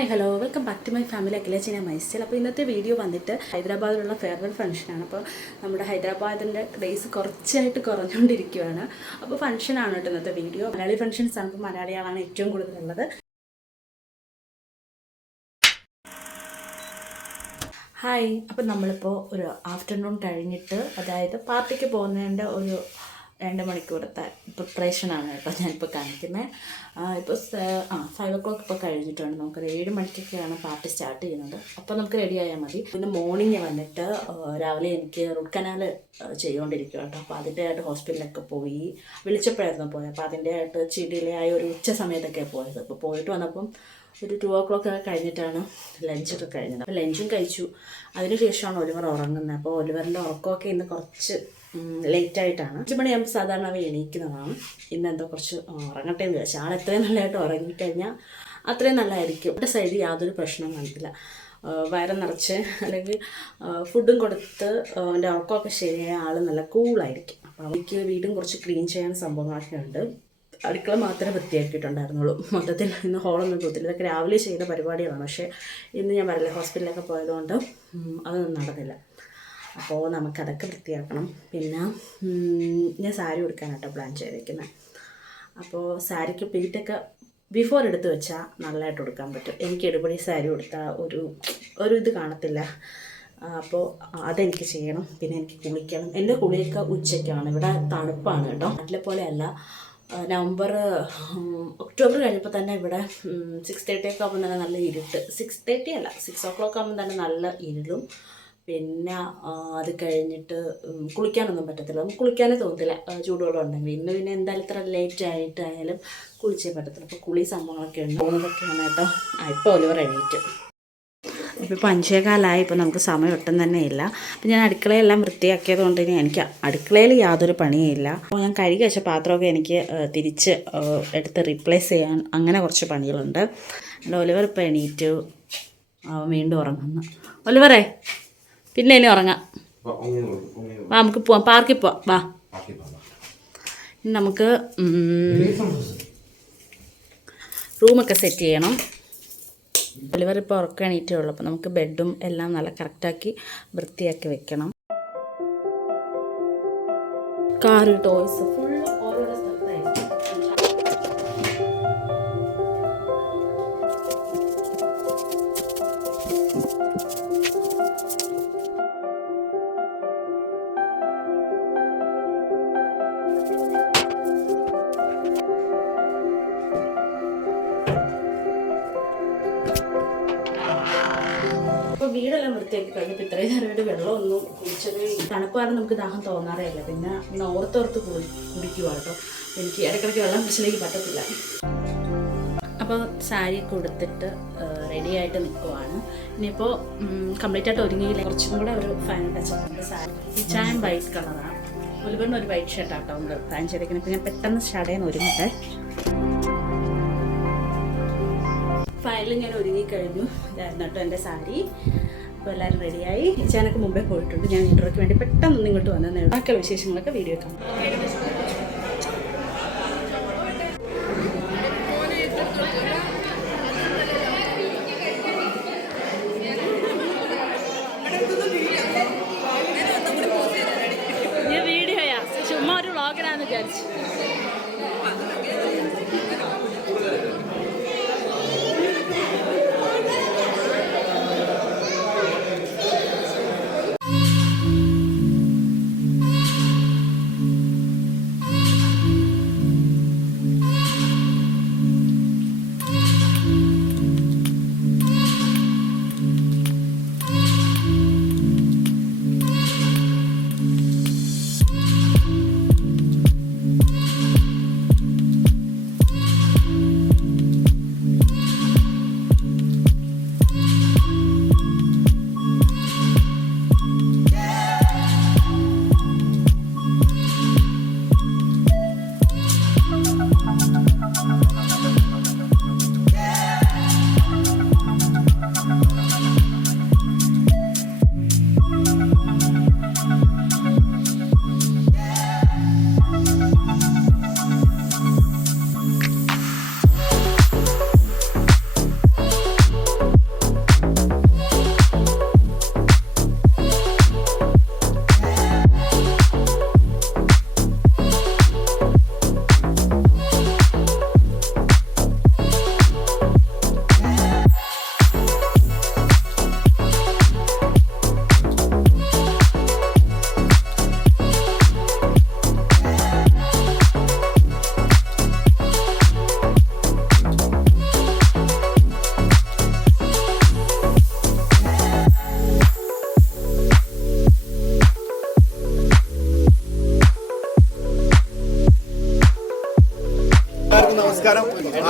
Hi hello welcome back to my family അഖിലേച്ചിന മൈസ്റ്റൽ. അപ്പോൾ ഇന്നത്തെ വീഡിയോ വന്നിട്ട് ഹൈദരാബാദിലുള്ള ഫെയർവെൽ ഫംഗ്ഷനാണ്. അപ്പോൾ നമ്മുടെ ഹൈദരാബാദിൻ്റെ ഡേയ്സ് കുറച്ചായിട്ട് കുറഞ്ഞുകൊണ്ടിരിക്കുകയാണ്. അപ്പോൾ ഫംഗ്ഷനാണ് കേട്ടോ ഇന്നത്തെ വീഡിയോ. മലയാളി ഫംഗ്ഷൻസ് ആണ്. ഇപ്പോൾ മലയാളികളാണ് ഏറ്റവും കൂടുതലുള്ളത്. ഹായ്, അപ്പം നമ്മളിപ്പോൾ ഒരു ആഫ്റ്റർനൂൺ കഴിഞ്ഞിട്ട്, അതായത് പാർട്ടിക്ക് പോകുന്നതിൻ്റെ ഒരു 2 മണിക്കൂറത്തെ പ്രിപ്പറേഷനാണ് കേട്ടോ ഞാനിപ്പോൾ കാണിക്കുന്നത്. ഇപ്പോൾ 5 o'clock ഇപ്പോൾ കഴിഞ്ഞിട്ടുണ്ട്. നമുക്കൊരു 7 മണിക്കൊക്കെയാണ് പാർട്ടി സ്റ്റാർട്ട് ചെയ്യുന്നത്. അപ്പോൾ നമുക്ക് റെഡി ആയാൽ മതി. പിന്നെ മോർണിംഗ് വന്നിട്ട് രാവിലെ എനിക്ക് റൂട്ട് കനാൽ ചെയ്തുകൊണ്ടിരിക്കുക കേട്ടോ. അപ്പോൾ അതിൻ്റെയായിട്ട് ഹോസ്പിറ്റലിലൊക്കെ പോയി വിളിച്ചപ്പോഴായിരുന്നു പോയത്. അപ്പോൾ അതിൻ്റെയായിട്ട് ഡിലേ ഒരു ഉച്ച സമയത്തൊക്കെ പോയത്. അപ്പോൾ പോയിട്ട് വന്നപ്പം ഒരു 2 o'clock കഴിഞ്ഞിട്ടാണ് ലഞ്ചൊക്കെ കഴിഞ്ഞത്. അപ്പോൾ ലഞ്ചും കഴിച്ചു. അതിനുശേഷമാണ് ഒലിവർ ഉറങ്ങുന്നത്. അപ്പോൾ ഒലിവറിൻ്റെ ഉറക്കമൊക്കെ ഇന്ന് കുറച്ച് ലേറ്റായിട്ടാണ്. 5 മണിയാകുമ്പോൾ സാധാരണ അവ എണീക്കുന്നതാണ്. ഇന്നെന്തോ കുറച്ച് ഉറങ്ങട്ടെ എന്ന് ചോദിച്ചാൽ ആൾ എത്രയും നല്ലതായിട്ട് ഉറങ്ങിക്കഴിഞ്ഞാൽ അത്രയും നല്ലതായിരിക്കും. എൻ്റെ സൈഡിൽ യാതൊരു പ്രശ്നവും കണ്ടില്ല. വയറ് നിറച്ച് അല്ലെങ്കിൽ ഫുഡും കൊടുത്ത് എൻ്റെ ഉറക്കമൊക്കെ ശരിയായ ആൾ നല്ല കൂളായിരിക്കും. അപ്പോൾ എനിക്ക് വീടും കുറച്ച് ക്ലീൻ ചെയ്യാൻ സംഭവങ്ങളൊക്കെ ഉണ്ട്. അടുക്കള മാത്രമേ വൃത്തിയാക്കിയിട്ടുണ്ടായിരുന്നുള്ളൂ. മൊത്തത്തിൽ ഇന്ന് ഹോളൊന്നും തൂത്തില്ല. ഇതൊക്കെ രാവിലെ ചെയ്യുന്ന പരിപാടികളാണ്. പക്ഷേ ഇന്ന് ഞാൻ വരില്ല, ഹോസ്പിറ്റലിലൊക്കെ പോയതുകൊണ്ട് അതൊന്നും നടന്നില്ല. അപ്പോൾ നമുക്കതൊക്കെ വൃത്തിയാക്കണം. പിന്നെ ഞാൻ സാരി ഉടുക്കാനാട്ടോ പ്ലാൻ ചെയ്തിരിക്കുന്നത്. അപ്പോൾ സാരിക്ക് പ്ലീറ്റൊക്കെ ബിഫോർ എടുത്ത് വെച്ചാൽ നല്ലതായിട്ട് ഉടുക്കാൻ പറ്റും. എനിക്ക് എടുപടി സാരി ഉടുത്താൽ ഒരു ഇത് കാണത്തില്ല. അപ്പോൾ അതെനിക്ക് ചെയ്യണം. പിന്നെ എനിക്ക് കുളിക്കണം. എൻ്റെ കുളിയൊക്കെ ഉച്ചയ്ക്കാണ്. ഇവിടെ തണുപ്പാണ് കേട്ടോ, നാട്ടിലെ പോലെയല്ല. ഒക്ടോബർ കഴിഞ്ഞപ്പോൾ തന്നെ ഇവിടെ 6:30 ഒക്കെ ആകുമ്പോൾ തന്നെ നല്ല ഇരുട്ട്. 6:30 അല്ല, 6 o'clock ആകുമ്പോൾ തന്നെ നല്ല ഇരുളും. പിന്നെ അത് കഴിഞ്ഞിട്ട് കുളിക്കാനൊന്നും പറ്റത്തില്ല. നമുക്ക് കുളിക്കാനേ തോന്നത്തില്ല ചൂടുവെള്ളം ഉണ്ടെങ്കിൽ. ഇന്ന് പിന്നെ എന്തായാലും ഇത്ര ലേറ്റ് ആയിട്ടായാലും കുളിച്ചേ പറ്റത്തില്ല. അപ്പോൾ കുളി സംഭവങ്ങളൊക്കെ ഉണ്ട്. പോകുന്നതൊക്കെയാണ് കേട്ടോ. ഇപ്പോൾ ഒലിവർ എണീറ്റ്. ഇപ്പോൾ 5:15. ഇപ്പോൾ നമുക്ക് സമയം ഒട്ടും തന്നെ ഇല്ല. അപ്പോൾ ഞാൻ അടുക്കളയെല്ലാം വൃത്തിയാക്കിയത് കൊണ്ട് ഇനി എനിക്ക് അടുക്കളയിൽ യാതൊരു പണിയില്ല. അപ്പോൾ ഞാൻ കഴുകി വെച്ച പാത്രമൊക്കെ എനിക്ക് തിരിച്ച് എടുത്ത് റീപ്ലേസ് ചെയ്യാൻ അങ്ങനെ കുറച്ച് പണികളുണ്ട്. എൻ്റെ ഒലിവർ ഇപ്പോൾ എണീറ്റു. വീണ്ടും ഉറങ്ങുന്നു. ഒലിവറേ, പിന്നെ ഇനി ഉറങ്ങാം. വാ, നമുക്ക് പോവാം, പാർക്കിൽ പോവാം. വാ, നമുക്ക് റൂമൊക്കെ സെറ്റ് ചെയ്യണം. ഒലിവർ ഇപ്പോൾ ഉറക്കം എണീറ്റേ ഉള്ളൂ. അപ്പോൾ നമുക്ക് ബെഡും എല്ലാം നല്ല കറക്റ്റാക്കി വൃത്തിയാക്കി വെക്കണം. കാറ്, ടോയ്സ് ഫുൾ ഓരോരോ സ്ഥലത്തായിരിക്കും. അപ്പോൾ വീടെല്ലാം വൃത്തിയാക്കി കഴിഞ്ഞപ്പോൾ ഇത്രയും നേരമായിട്ട് വെള്ളമൊന്നും കുടിച്ചത് തണുപ്പാണ്, നമുക്ക് ദാഹം തോന്നാറേ ഇല്ല. പിന്നെ ഇങ്ങനെ ഓർത്തോർത്ത് കുടിക്കുക കേട്ടോ. എനിക്ക് ഇടയ്ക്കിടയ്ക്ക് വെള്ളം കുടിച്ചില്ലെങ്കിൽ പറ്റത്തില്ല. അപ്പോൾ സാരിയൊക്കെ ഉടുത്തിട്ട് റെഡിയായിട്ട് നിൽക്കുവാണ്. ഇനിയിപ്പോൾ കംപ്ലീറ്റ് ആയിട്ട് ഒരുങ്ങിയില്ല. കുറച്ചും കൂടെ ഒരു ഫൈൻ ടച്ചുണ്ട്. സാരി ഇച്ചായം വൈറ്റ് കളറാണ്. ഒലിവറിന് ഒരു വൈറ്റ് ഷർട്ടാട്ടോ നമ്മൾ പ്ലാൻ ചെയ്തേക്കുന്നത്. ഇപ്പോൾ ഞാൻ പെട്ടെന്ന് ഷടേന്ന് ഒരുങ്ങട്ടെ. ഫൈനലിൽ ഞാൻ ഒരുങ്ങിക്കഴിഞ്ഞു. ഇതായിരുന്നു കേട്ടോ എൻ്റെ സാരി. അപ്പോൾ എല്ലാവരും റെഡിയായി. ഇച്ചാനൊക്കെ മുമ്പേ പോയിട്ടുണ്ട്. ഞാൻ ഇൻട്രോയ്ക്ക് വേണ്ടി പെട്ടെന്ന് ഇങ്ങോട്ട് വന്നതേ. ബാക്കിയുള്ള വിശേഷങ്ങളൊക്കെ വീഡിയോ കാണാം. ഈ വീഡിയോയാ ചുമ്മാ ഒരു വ്ളോഗിനാന്ന് വിചാരിച്ചു.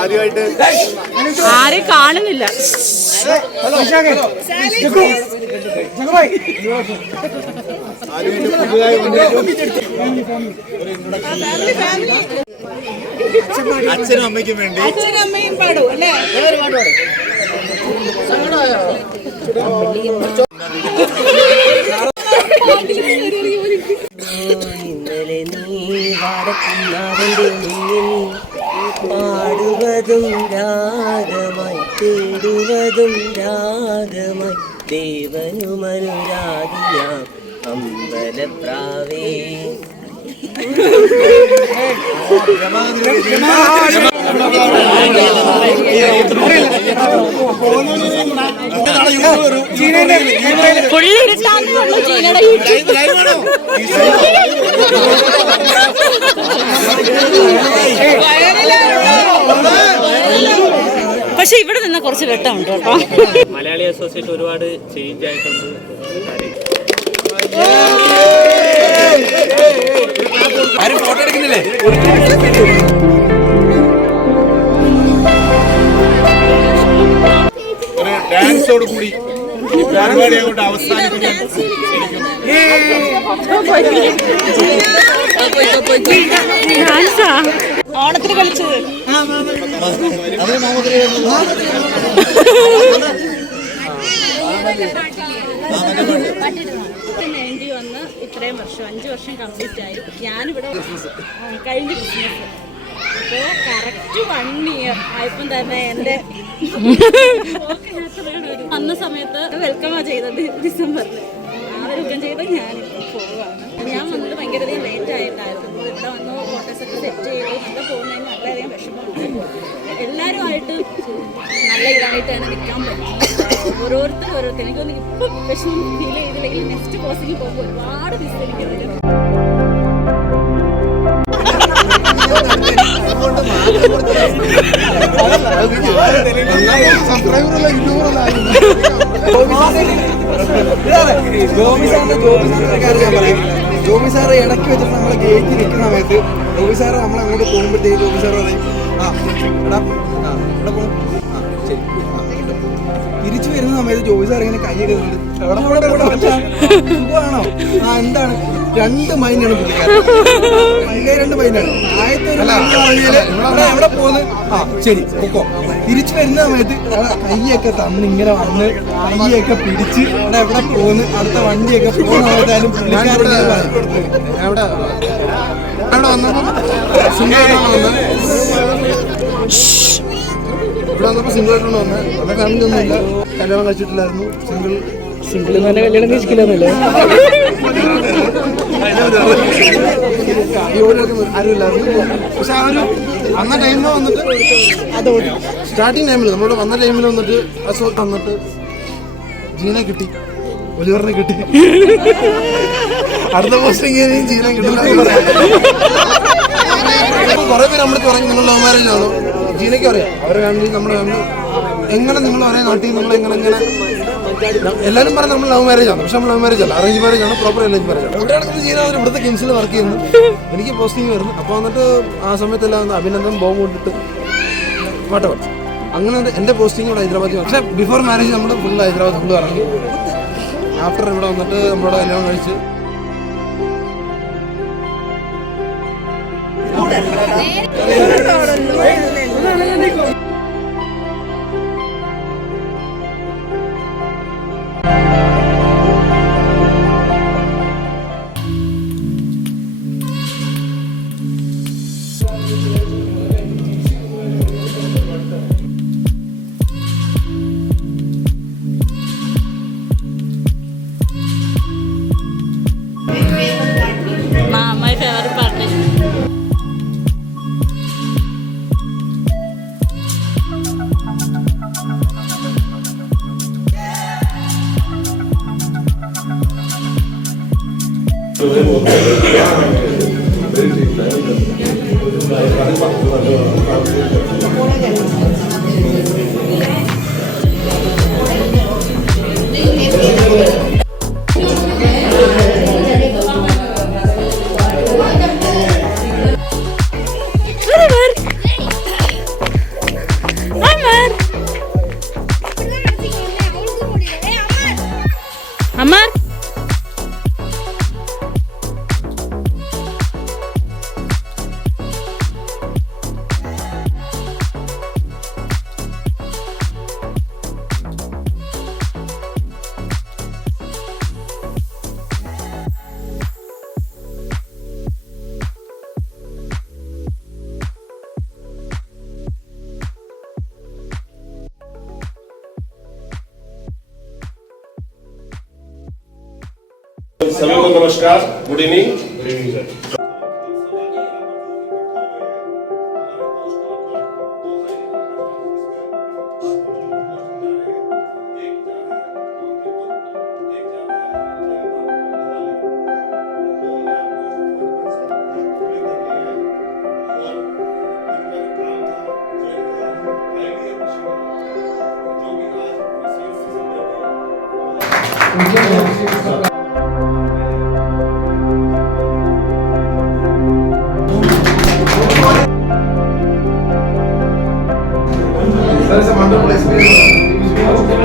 ആരെയും കാണുന്നില്ല. അച്ഛനും അമ്മയ്ക്കും വേണ്ടി അച്ഛനും അമ്മയും പാടും അല്ലേ? ഇന്നലെ നീ വാടക്കുന്നാവിൻ്റെ പാടുവതും രാഗമായി തേടുവതും രാഗമായി ദേവനുമനുരാഗിയാം അമ്പലപ്രാവേ. പക്ഷെ ഇവിടെ നിന്ന് കുറച്ച് വെട്ടമുണ്ട് കേട്ടോ. മലയാളി അസോസിയേറ്റ് ഒരുപാട് ചേഞ്ച് ആയിട്ടുണ്ട്. ആരും ഫോട്ടോ എടുക്കുന്നില്ലേ? ഡാൻസോട് കൂടി പരിപാടി അങ്ങോട്ട് അവസാനിപ്പിക്കാൻ ഓണത്തിന് കളിച്ചത് വേണ്ടി വന്ന് ഇത്രയും വർഷം 5 വർഷം കംപ്ലീറ്റ് ആയി. ഞാനിവിടെ കഴിഞ്ഞ ക്രിസ്മസ് അപ്പോൾ കറക്റ്റ് 1 ഇയർ ആയപ്പം തന്നെ എൻ്റെ വന്ന സമയത്ത് വെൽക്കമാണ് ചെയ്തത് ഡിസംബറിൽ. ആ വെൽക്കം ചെയ്ത് ഞാനിപ്പോൾ പോവുകയാണ്. ഞാൻ വന്നത് ഭയങ്കരധികം ലേറ്റ് ആയിട്ടായിരുന്നു. ഇവിടെ വന്ന് ഫോട്ടോസൊക്കെ സെറ്റ് ചെയ്ത് നല്ല പോകുന്നതിന് വളരെയധികം വിഷമമുണ്ട്. എല്ലാവരുമായിട്ട് നല്ല ഇതായിട്ട് തന്നെ നിൽക്കാൻ പറ്റും. ഓരോരുത്തരും എനിക്കൊന്ന് ഇപ്പം വിഷമം ഫീൽ ചെയ്തില്ലെങ്കിൽ നെക്സ്റ്റ് പോസ്റ്റിൽ പോകുമ്പോൾ ഒരുപാട് മിസ് എനിക്കതിൽ. ജോബി സാറ് ഇടയ്ക്ക് വെച്ചിട്ട് നമ്മളെ ഗേറ്റിൽ നിൽക്കുന്ന സമയത്ത് ജോബി സാറ് നമ്മളങ്ങോട്ട് പോകുമ്പോഴത്തേക്ക് ജോബി സാറ് പറയും ഇവിടെ പോകും ശരി. തിരിച്ചു വരുന്ന സമയത്ത് ജോബി സാർ ഇങ്ങനെ കൈയൊക്കെ സുഖമാണോ? എന്താണ് 2 മൈനാണ് പുള്ളിക്കാരൻ. 2 മൈനാണ്. ആദ്യത്തെ ഒരു എവിടെ പോകുന്നത്? ശരി പൊക്കോ. തിരിച്ചു വരുന്ന സമയത്ത് കൈയൊക്കെ തന്ന് ഇങ്ങനെ വന്ന് കൈയൊക്കെ പിടിച്ച് എവിടെ പോകുന്നു അടുത്ത വണ്ടിയൊക്കെ പോകുന്ന സമയത്തായാലും പുള്ളിക്കാരൻ ഇവിടെ വന്നപ്പോൾ സിംഗിൾ ആയിട്ടാണ് വന്നത്. അവിടെ ഫാമിലി ഒന്നുമില്ല, കല്യാണം കഴിച്ചിട്ടില്ലായിരുന്നു. സിംഗിൾ തന്നെ കല്യാണം കഴിച്ചിട്ടില്ലെന്നല്ലേ ആരുമില്ലായിരുന്നു. പക്ഷെ ആ ഒരു വന്ന ടൈമിൽ വന്നിട്ട് സ്റ്റാർട്ടിങ് ടൈമിൽ നമ്മളോട് വന്ന ടൈമിൽ വന്നിട്ട് വന്നിട്ട് ജീനെ കിട്ടി, ഒലിവറിനെ കിട്ടി. അടുത്ത പോസ്റ്റിംഗ് ജീനെ കിട്ടില്ല. കുറെ പേര് നമ്മുടെ പറഞ്ഞു നിങ്ങൾ ലവ് മാരേജ് ആണോ? ജീനയ്ക്ക് അറിയാം അവരുടെ ഫാമിലി നമ്മുടെ ഫാമിലി എങ്ങനെ നിങ്ങൾ ഒരേ നാട്ടിൽ നിങ്ങൾ എങ്ങനെ എല്ലാവരും പറഞ്ഞാൽ നമ്മൾ ലവ് മാരേജ് ആണ്. പക്ഷെ നമ്മൾ ലവ് മാരേജ് അല്ല, അറേഞ്ച് മാരേജ് ആണ്, പ്രോപ്പർ അറേഞ്ച് മാരേജ് ആണ്. എവിടെയാണെങ്കിലും ജീന ഇവിടുത്തെ കിംസിൽ വർക്ക് ചെയ്യുന്നു. എനിക്ക് പോസ്റ്റിംഗ് വരുന്നു. അപ്പോൾ വന്നിട്ട് ആ സമയത്തെല്ലാം വന്ന് അഭിനന്ദൻ ബോംബ് കൊണ്ടിട്ട് വാട്ടവർ അങ്ങനെ എൻ്റെ പോസ്റ്റിംഗ് ഇവിടെ ഹൈദരാബാദിൽ. പക്ഷേ ബിഫോർ മാരേജ് നമ്മൾ ഫുൾ ഹൈദരാബാദ് ഫുള്ള് ഇറങ്ങി. ആഫ്റ്റർ ഇവിടെ വന്നിട്ട് നമ്മളോട് കല്യാണം കഴിച്ച് my favorite party. അമർ सभी को नमस्कार, good evening. That is a wonderful experience.